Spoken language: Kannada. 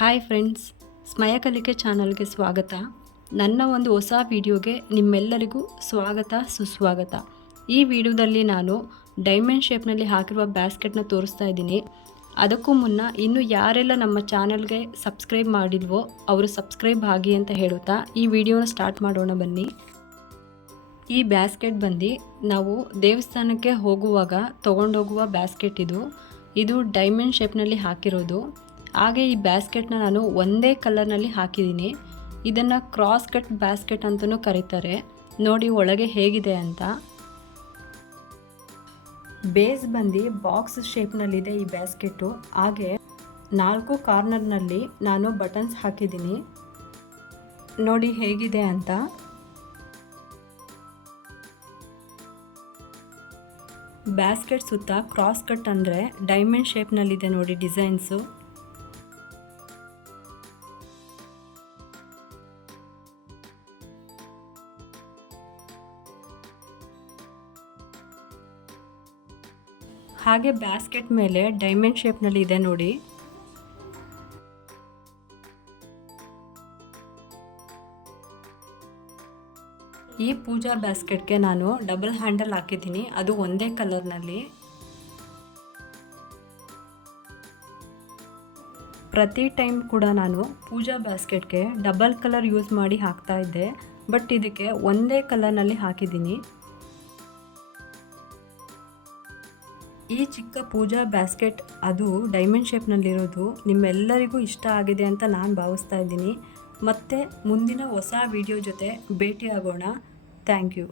ಹಾಯ್ ಫ್ರೆಂಡ್ಸ್, ಸ್ಮಯ ಕಲಿಕೆ ಚಾನಲ್ಗೆ ಸ್ವಾಗತ. ನನ್ನ ಒಂದು ಹೊಸ ವಿಡಿಯೋಗೆ ನಿಮ್ಮೆಲ್ಲರಿಗೂ ಸ್ವಾಗತ ಸುಸ್ವಾಗತ. ಈ ವಿಡಿಯೋದಲ್ಲಿ ನಾನು ಡೈಮಂಡ್ ಶೇಪ್ನಲ್ಲಿ ಹಾಕಿರುವ ಬ್ಯಾಸ್ಕೆಟ್ನ ತೋರಿಸ್ತಾ ಇದ್ದೀನಿ. ಅದಕ್ಕೂ ಮುನ್ನ ಇನ್ನೂ ಯಾರೆಲ್ಲ ನಮ್ಮ ಚಾನಲ್ಗೆ ಸಬ್ಸ್ಕ್ರೈಬ್ ಮಾಡಿಲ್ವೋ ಅವರು ಸಬ್ಸ್ಕ್ರೈಬ್ ಆಗಿ ಅಂತ ಹೇಳುತ್ತಾ ಈ ವಿಡಿಯೋನ ಸ್ಟಾರ್ಟ್ ಮಾಡೋಣ ಬನ್ನಿ. ಈ ಬ್ಯಾಸ್ಕೆಟ್ ಬಂದು ನಾವು ದೇವಸ್ಥಾನಕ್ಕೆ ಹೋಗುವಾಗ ತೊಗೊಂಡೋಗುವ ಬ್ಯಾಸ್ಕೆಟ್ ಇದು ಡೈಮಂಡ್ ಶೇಪ್ನಲ್ಲಿ ಹಾಕಿರೋದು. ಹಾಗೆ ಈ ಬ್ಯಾಸ್ಕೆಟ್ನ ನಾನು ಒಂದೇ ಕಲರ್ನಲ್ಲಿ ಹಾಕಿದ್ದೀನಿ. ಇದನ್ನು ಕ್ರಾಸ್ ಕಟ್ ಬ್ಯಾಸ್ಕೆಟ್ ಅಂತಲೂ ಕರೀತಾರೆ. ನೋಡಿ ಒಳಗೆ ಹೇಗಿದೆ ಅಂತ. ಬೇಸ್ ಬಂದು ಬಾಕ್ಸ್ ಶೇಪ್ನಲ್ಲಿದೆ ಈ ಬ್ಯಾಸ್ಕೆಟು. ಹಾಗೆ 4 ಕಾರ್ನರ್ನಲ್ಲಿ ನಾನು ಬಟನ್ಸ್ ಹಾಕಿದ್ದೀನಿ. ನೋಡಿ ಹೇಗಿದೆ ಅಂತ. ಬ್ಯಾಸ್ಕೆಟ್ ಸುತ್ತ ಕ್ರಾಸ್ ಕಟ್ ಅಂದರೆ ಡೈಮಂಡ್ ಶೇಪ್ನಲ್ಲಿದೆ ನೋಡಿ ಡಿಸೈನ್ಸು. ಹಾಗೆ ಬ್ಯಾಸ್ಕೆಟ್ ಮೇಲೆ ಡೈಮಂಡ್ ಶೇಪ್ನಲ್ಲಿ ಇದೆ ನೋಡಿ. ಈ ಪೂಜಾ ಬ್ಯಾಸ್ಕೆಟ್ಗೆ ನಾನು ಡಬಲ್ ಹ್ಯಾಂಡಲ್ ಹಾಕಿದ್ದೀನಿ, ಅದು ಒಂದೇ ಕಲರ್ನಲ್ಲಿ. ಪ್ರತಿ ಟೈಮ್ ಕೂಡ ನಾನು ಪೂಜಾ ಬ್ಯಾಸ್ಕೆಟ್ಗೆ ಡಬಲ್ ಕಲರ್ ಯೂಸ್ ಮಾಡಿ ಹಾಕ್ತಾ ಇದ್ದೆ, ಬಟ್ ಇದಕ್ಕೆ ಒಂದೇ ಕಲರ್ನಲ್ಲಿ ಹಾಕಿದ್ದೀನಿ. ಈ ಚಿಕ್ಕ ಪೂಜಾ ಬ್ಯಾಸ್ಕೆಟ್ ಅದು ಡೈಮಂಡ್ ಶೇಪ್ನಲ್ಲಿರೋದು ನಿಮ್ಮೆಲ್ಲರಿಗೂ ಇಷ್ಟ ಆಗಿದೆ ಅಂತ ನಾನು ಭಾವಿಸ್ತಾ ಇದ್ದೀನಿ. ಮತ್ತೆ ಮುಂದಿನ ಹೊಸ ವಿಡಿಯೋ ಜೊತೆ ಭೇಟಿಯಾಗೋಣ. Thank you.